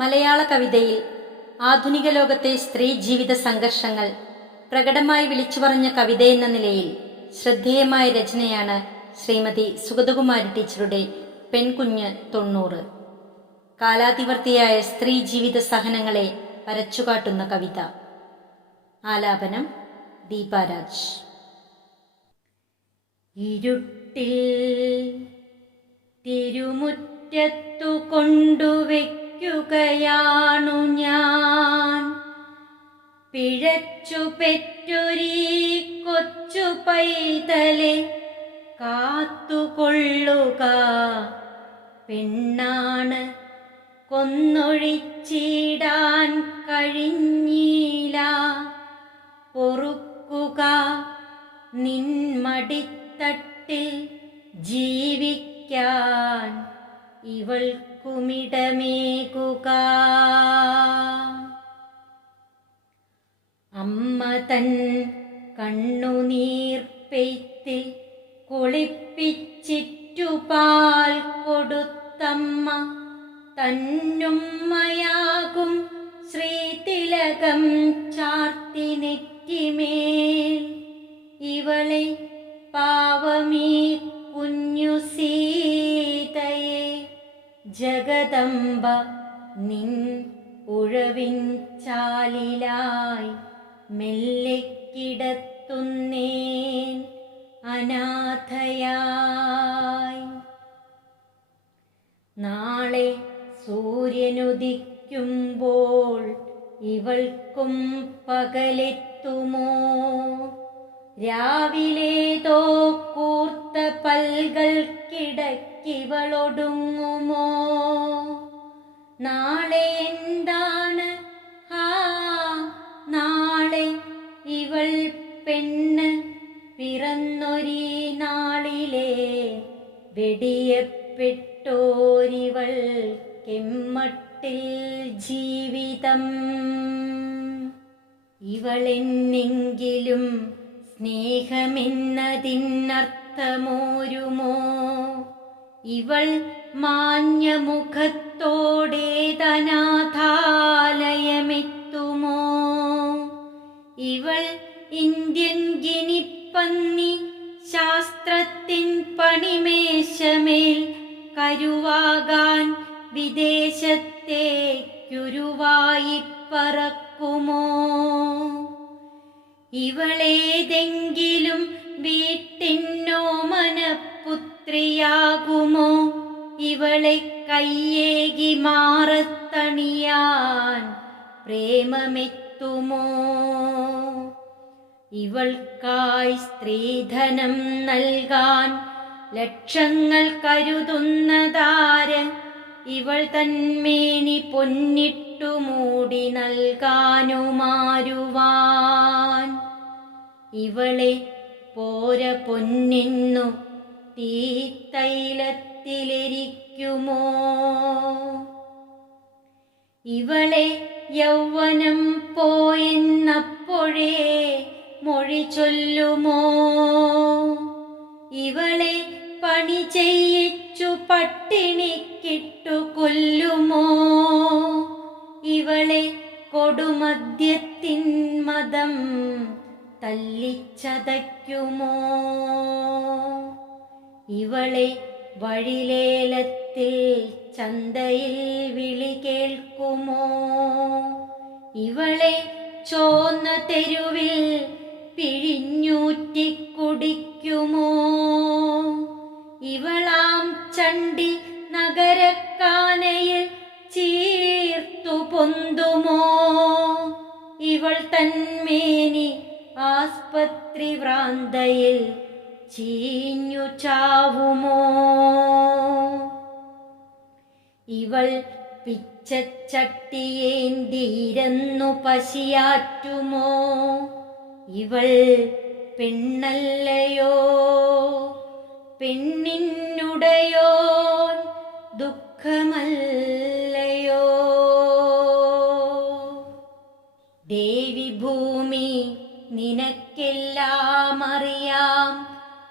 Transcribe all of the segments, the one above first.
മലയാള കവിതയിൽ ആധുനിക ലോകത്തെ സ്ത്രീ ജീവിത സംഘർഷങ്ങൾ പ്രകടമായി വിളിച്ചു പറഞ്ഞ കവിതയെന്ന നിലയിൽ ശ്രദ്ധേയമായ രചനയാണ് ശ്രീമതി സുഗതകുമാരി ടീച്ചറുടെ പെൺകുഞ്ഞ് 90. കാലാതിവർത്തിയായ സ്ത്രീ ജീവിത സഹനങ്ങളെ വരച്ചുകാട്ടുന്ന കവിത. ആലാപനം ദീപാരാജ്. ഇരുട്ടിൽ തിരുമുറ്റത്തു കൊണ്ടുവയ്ക്കുകയാണു ഞാൻ, പിഴച്ചു പെറ്റൊരീ കൊച്ചു പൈതലെ കാത്തുകൊള്ളുക. പെണ്ണാണ് കൊന്നൊഴിച്ചിടാൻ കഴിഞ്ഞില്ല, പൊറുക്കുക നിൻമടിത്തട്ടിൽ ജീവിക്കാൻ ഇവൾക്കുമിടമേകുക. അമ്മ തൻ കണ്ണുനീർ പെയ്ത്തിൽ കുളിപ്പിച്ചിറ്റുപാൽ കൊടുത്തമ്മ തന്നുമ്മയാകും ശ്രീതിലകം ചാർത്തി നെറ്റിമേൽ ഇവളെ പാവമീ കുഞ്ഞു സീതയെ ജഗദംബ നിൻ ഉഴവിൻ ചാലിലായി മെല്ലെ കിടത്തുന്നേൻ അനാഥയായി. നാളെ സൂര്യനുദിക്കുമ്പോൾ ഇവൾക്കും പകലെത്തുമോ? രാവിലേതോ കൂർത്ത പൽകൾക്കിടയ്ക്കിവളൊടുങ്ങുമോ? നാളെ എന്താണ് നാളെ ഇവൾ പെണ്ണ് പിറന്നൊരീ നാളിലെ വെടിയപ്പെട്ടോരിവൾ കെമ്മട്ടിൽ ജീവിതം. ഇവളെന്നെങ്കിലും സ്നേഹമെന്നതിനർത്ഥമോരുമോ? ഇവൾ മാഞ്ഞ മുഖത്തോടേതനാഥാലയമെത്തുമോ? ഇവൾ ഇന്ത്യൻ ഗിനിപ്പന്നി ശാസ്ത്രത്തിൻ പണിമേശമേൽ കരുവാകാൻ വിദേശത്തേക്കുരുവായി പറക്കുമോ? ഇവളേതെങ്കിലും വീട്ടിന്നോമനപുത്രിയാകുമോ? ഇവളെ കയ്യേകി മാറത്തണിയാൻ പ്രേമമെത്തുമോ? ഇവൾക്കായി സ്ത്രീധനം നൽകാൻ ലക്ഷങ്ങൾ കരുതുന്നതാര്? ഇവൾ തന്മേനി പൊന്നിട്ടു മൂടി നൽകാനുമാരുവാൻ? ഇവളെ പോര പൊന്നിന്നു തീത്തൈലത്തിലിരിക്കുമോ? ഇവളെ യൗവനം പോയെന്നപ്പോഴേ മൊഴി ചൊല്ലുമോ? ഇവളെ പണി ചെയ്യിച്ചു പട്ടിണിക്കിട്ടു കൊല്ലുമോ? ഇവളെ കൊടുമദ്യത്തിൻ മതം തല്ലിച്ചതയ്ക്കുമോ? ഇവളെ വഴിലേലത്തിൽ ചന്തയിൽ വിളി കേൾക്കുമോ? ഇവളെ ചോന്ന തെരുവിൽ പിഴിഞ്ഞൂറ്റി കുടിക്കുമോ? ഇവളാം ചണ്ടി നഗരക്കാനയിൽ ചീർത്തു പൊന്തുമോ? ഇവൾ തന്മേനി ആസ്പത്രി ഭ്രാന്തയിൽ ചീഞ്ഞു ചാവുമോ? ഇവൾ പിച്ചച്ചട്ടിയേന്തിരന്നു പശിയാറ്റുമോ? ഇവൾ പെണ്ണല്ലയോ? പെണ്ണിനുടയോൻ ദുഃഖമല്ലയോ? ദേവി ഭൂമി നിനക്കെല്ലാം അറിയാം,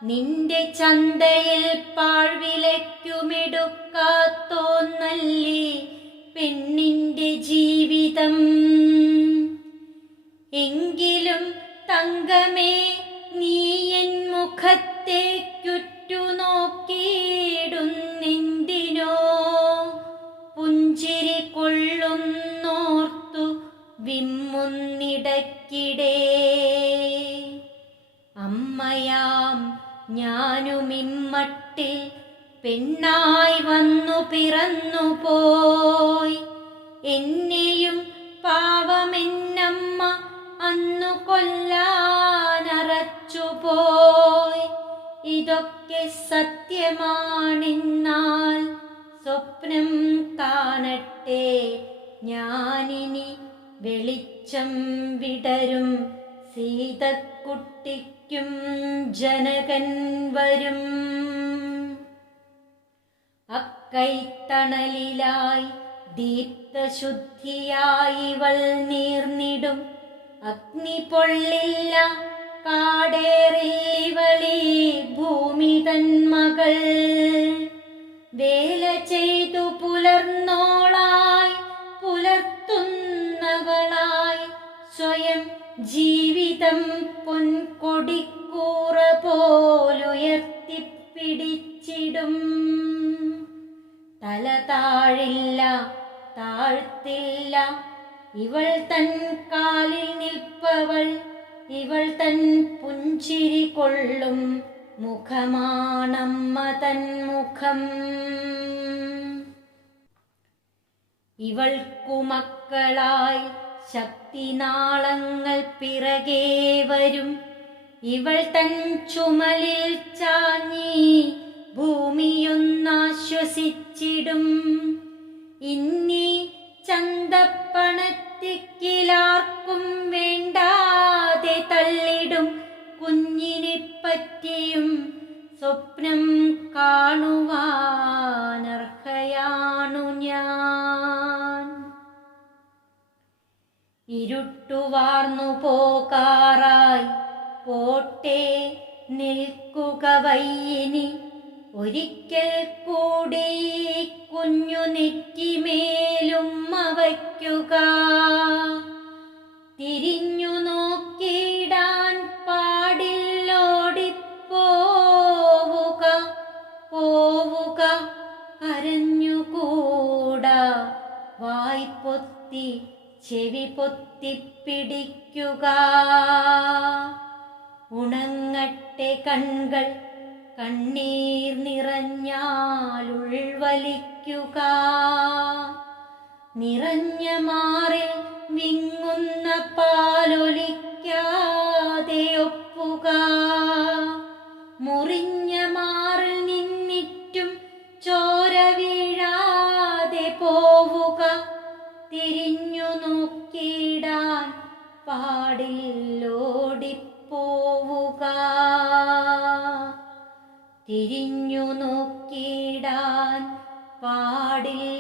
നിന്റെ ചന്തയിൽ പാഴ്വിലയ്ക്കുമെടുക്കാത്തോന്നല്ലി പെണ്ണിൻ്റെ തങ്കമേ നീ എൻ മുഖത്തേക്കുറ്റു നോക്കിയിടുന്നെന്തിനോ? പുഞ്ചിരി കൊള്ളുന്നോർത്തു വിമ്മുന്നിടക്കിടേ. അമ്മയാം ഞാനുമിമ്മട്ടിൽ പെണ്ണായി വന്നു പിറന്നു പോയി. എന്നെയും പാവമെന്നമ്മ അന്നു കൊല്ലാനറച്ചുപോയി. ഇതൊക്കെ സത്യമാണെന്നാൽ സ്വപ്നം കാണട്ടെ ഞാനിനി. വെളിച്ചം വിടരും സീതക്കുട്ടിക്കും ജനകൻ വരും. അക്കൈത്തണലിലായി ദീപ്തശുദ്ധിയായി ഇവൾ നീർന്നിടും. അഗ്നി പൊള്ളില്ല കാടേറിവളീ ഭൂമി തൻ മകൾ. വേല ചെയ്തു പുലർന്നോളായി പുലർത്തുന്നവളായി സ്വയം ജീവിതം പൊൻകൊടിക്കൂറ പോലുയർത്തിപ്പിടിച്ചിടും. തല താഴില്ല താഴ്ത്തില്ല ഇവൾ തൻ കാലിൽ നിൽപ്പവൾ. ഇവൾ തൻ പുഞ്ചിരി കൊള്ളും മുഖമാണമ്മ തൻ മുഖം. ഇവൾക്കു മക്കളായി ശക്തിനാളങ്ങൾ പിറകെ വരും. ഇവൾ തൻ ചുമലിൽ ചാഞ്ഞി ഭൂമിയൊന്നാശ്വസിച്ചിടും. ഇന്നീ ചന്തപ്പണത്തിക്കിലാർക്കും വേണ്ടാതെ തള്ളിടും. കുഞ്ഞിനെപ്പറ്റിയും സ്വപ്നം കാണുവാനർഹയാണു ഞാൻ. ഇരുട്ടുവാർന്നു പോകാറായി പോട്ടെ നിൽക്കുക വയ്യിനി. ഒരിക്കൽ കൂടി കുഞ്ഞു നെറ്റിമേലുമ്മ വയ്ക്കുക. തിരിഞ്ഞു നോക്കിയിടാൻ പാടില്ലോടിപ്പോവുക. പോവുക കരഞ്ഞുകൂടാ വായ്പൊത്തി ചെവി പൊത്തിപ്പിടിക്കുക. ഉണങ്ങട്ടെ കൺകൾ കണ്ണീർ നിറഞ്ഞാലുൾവലിക്കുക. നിറഞ്ഞ മാറിൽ വിങ്ങുന്ന പാലൊലിക്കാതെ ഒപ്പുക. മുറിഞ്ഞ മാറിൽ നിന്നിട്ടും ചോര വീഴാതെ പോവുക. തിരിഞ്ഞു നോക്കിയിടാൻ പാടില്ലോടിപ്പോവുക. തിരിഞ്ഞു നോക്കിയിടാൻ പാടില്ല